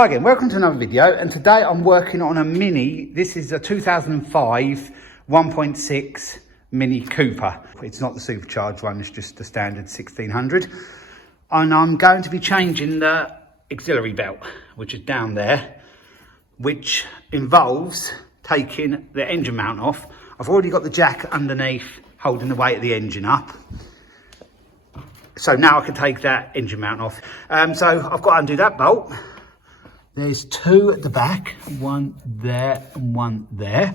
Hi again, welcome to another video, and today I'm working on a Mini. This is a 2005 1.6 Mini Cooper. It's not the supercharged one, it's just the standard 1600. And I'm going to be changing the auxiliary belt, which is down there, which involves taking the engine mount off. I've already got the jack underneath holding the weight of the engine up. So now I can take that engine mount off. So I've got to undo that bolt. There's two at the back, one there and one there,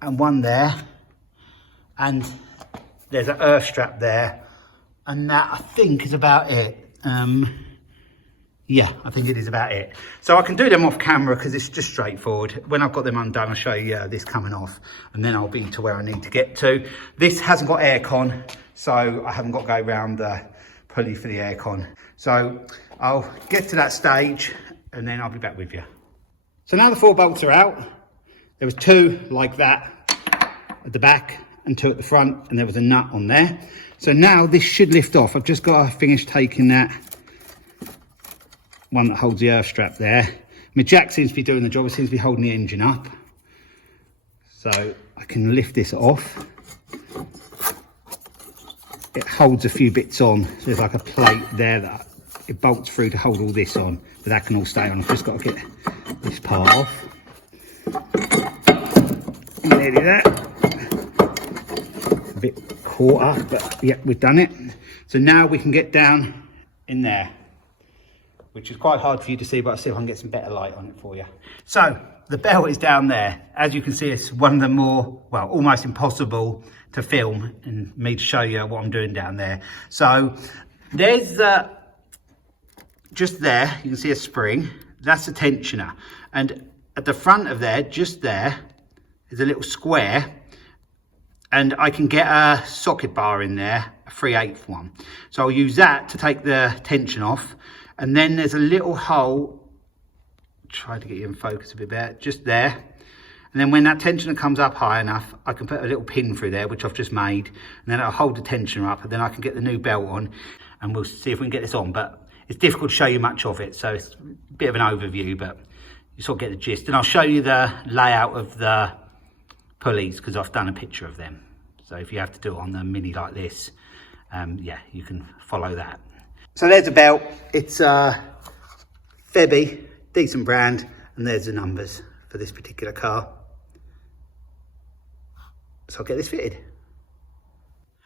and one there, and there's an earth strap there, and that I think is about it. Yeah, I think it is about it. So I can do them off camera because it's just straightforward. When I've got them undone, I'll show you this coming off, and then I'll be to where I need to get to. This hasn't got aircon, so I haven't got to go around the pulley for the aircon. So I'll get to that stage and then I'll be back with you. So now the four bolts are out. There was two like that at the back and two at the front, and there was a nut on there. So now this should lift off. I've just got to finish taking that one that holds the earth strap there. My jack seems to be doing the job. It seems to be holding the engine up. So I can lift this off. It holds a few bits on. So there's like a plate there that it bolts through to hold all this on, but that can all stay on. I've just got to get this part off. Nearly there. A bit caught up, but yeah, we've done it. So now we can get down in there, which is quite hard for you to see, but I'll see if I can get some better light on it for you. So the belt is down there. As you can see, it's one of the more, well, almost impossible to film and me to show you what I'm doing down there. So there's just there, you can see a spring. That's a tensioner. And at the front of there, just there, is a little square. And I can get a socket bar in there, a 3/8 one. So I'll use that to take the tension off. And then there's a little hole, try to get you in focus a bit better, just there. And then when that tensioner comes up high enough, I can put a little pin through there, which I've just made. And then I'll hold the tensioner up, and then I can get the new belt on, and we'll see if we can get this on. But it's difficult to show you much of it, so it's a bit of an overview, but you sort of get the gist. And I'll show you the layout of the pulleys because I've done a picture of them. So if you have to do it on the Mini like this, yeah, you can follow that. So there's a belt. It's Febby, decent brand, and there's the numbers for this particular car. So I'll get this fitted.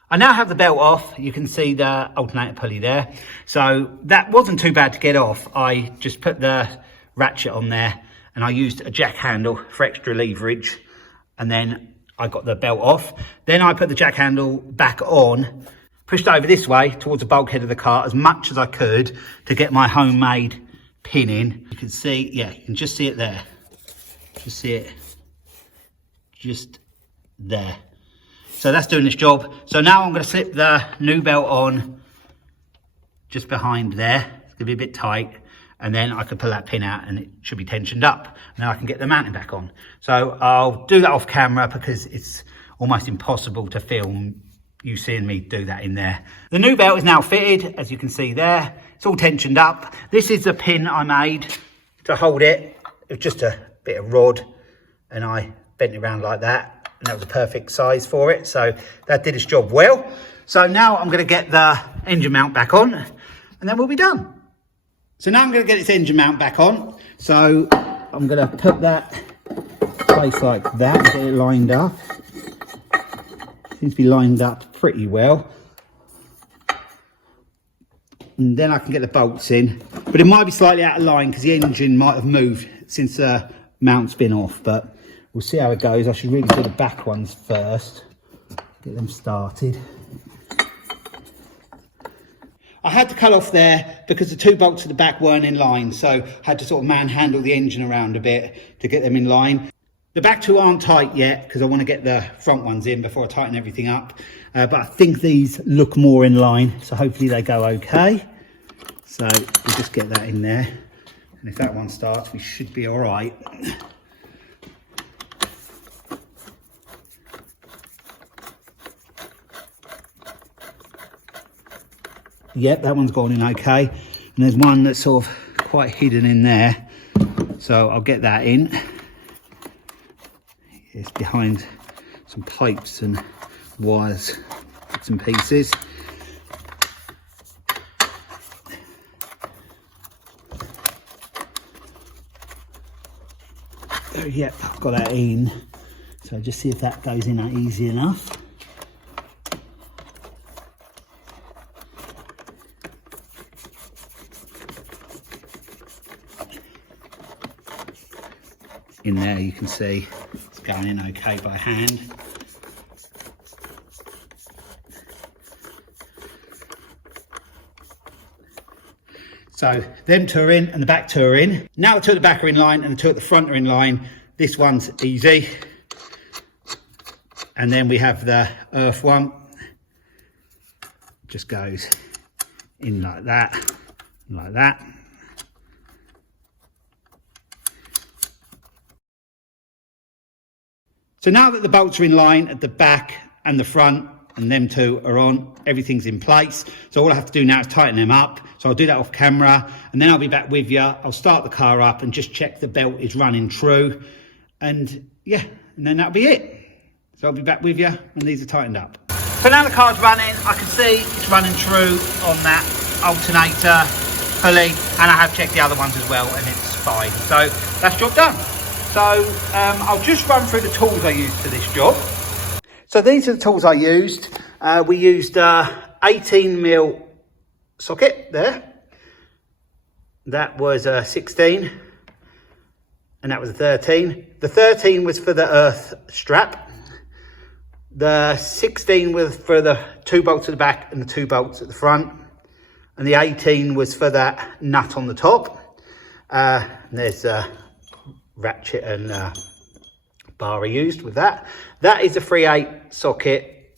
I now have the belt off. You can see the alternator pulley there. So that wasn't too bad to get off. I just put the ratchet on there and I used a jack handle for extra leverage. And then I got the belt off. Then I put the jack handle back on, pushed over this way towards the bulkhead of the car as much as I could to get my homemade pin in. You can see, yeah, you can just see it there. Just see it, just there. So that's doing this job. So now I'm going to slip the new belt on just behind there. It's going to be a bit tight. And then I can pull that pin out and it should be tensioned up. Now I can get the mounting back on. So I'll do that off camera because it's almost impossible to film you seeing me do that in there. The new belt is now fitted, as you can see there. It's all tensioned up. This is the pin I made to hold it. It was just a bit of rod and I bent it around like that. And that was a perfect size for it. So that did its job well. So now I'm going to get the engine mount back on and then we'll be done. So now I'm going to get its engine mount back on. So I'm going to put that place like that, get it lined up. Seems to be lined up pretty well. And then I can get the bolts in. But it might be slightly out of line because the engine might have moved since the mount's been off. But we'll see how it goes. I should really do the back ones first. Get them started. I had to cut off there because the two bolts at the back weren't in line. So I had to sort of manhandle the engine around a bit to get them in line. The back two aren't tight yet because I want to get the front ones in before I tighten everything up. But I think these look more in line. So hopefully they go okay. So we'll just get that in there. And if that one starts, we should be all right. Yep, that one's gone in okay. And there's one that's sort of quite hidden in there, so I'll get that in. It's behind some pipes and wires, bits and pieces. Oh, yep, I've got that in. So just see if that goes in that easy enough. In there you can see it's going in okay by hand. So them two are in and the back two are in. Now the two at the back are in line and the two at the front are in line. This one's easy. And then we have the earth one. Just goes in like that, like that. So now that the bolts are in line at the back and the front, and them two are on, everything's in place. So all I have to do now is tighten them up. So I'll do that off camera, and then I'll be back with you. I'll start the car up and just check the belt is running true. And yeah, and then that'll be it. So I'll be back with you when these are tightened up. So now the car's running, I can see it's running true on that alternator pulley, and I have checked the other ones as well, and it's fine. So that's job done. So I'll just run through the tools I used for this job. So these are the tools I used. We used 18mm socket there. That was a 16, and that was a 13. The 13 was for the earth strap. The 16 was for the 2 bolts at the back and the 2 bolts at the front. And the 18 was for that nut on the top. There's a ratchet and bar I used with that. That is a 3/8 socket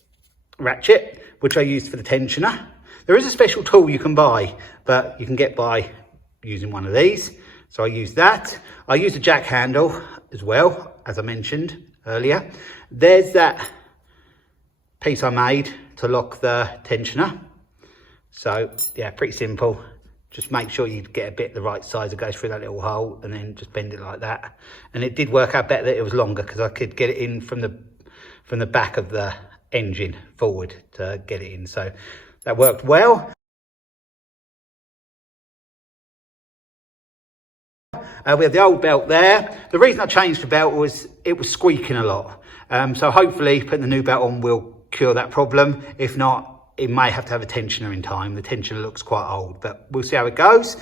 ratchet, which I used for the tensioner. There is a special tool you can buy, but you can get by using one of these. So I used that. I used a jack handle as well, as I mentioned earlier. There's that piece I made to lock the tensioner. So yeah, pretty simple. Just make sure you get a bit the right size. It goes through that little hole, and then just bend it like that. And it did work out better that it was longer, because I could get it in from the back of the engine forward to get it in. So that worked well. We have the old belt there. The reason I changed the belt was it was squeaking a lot. So hopefully putting the new belt on will cure that problem. If not, it may have to have a tensioner in time. The tensioner looks quite old, but we'll see how it goes.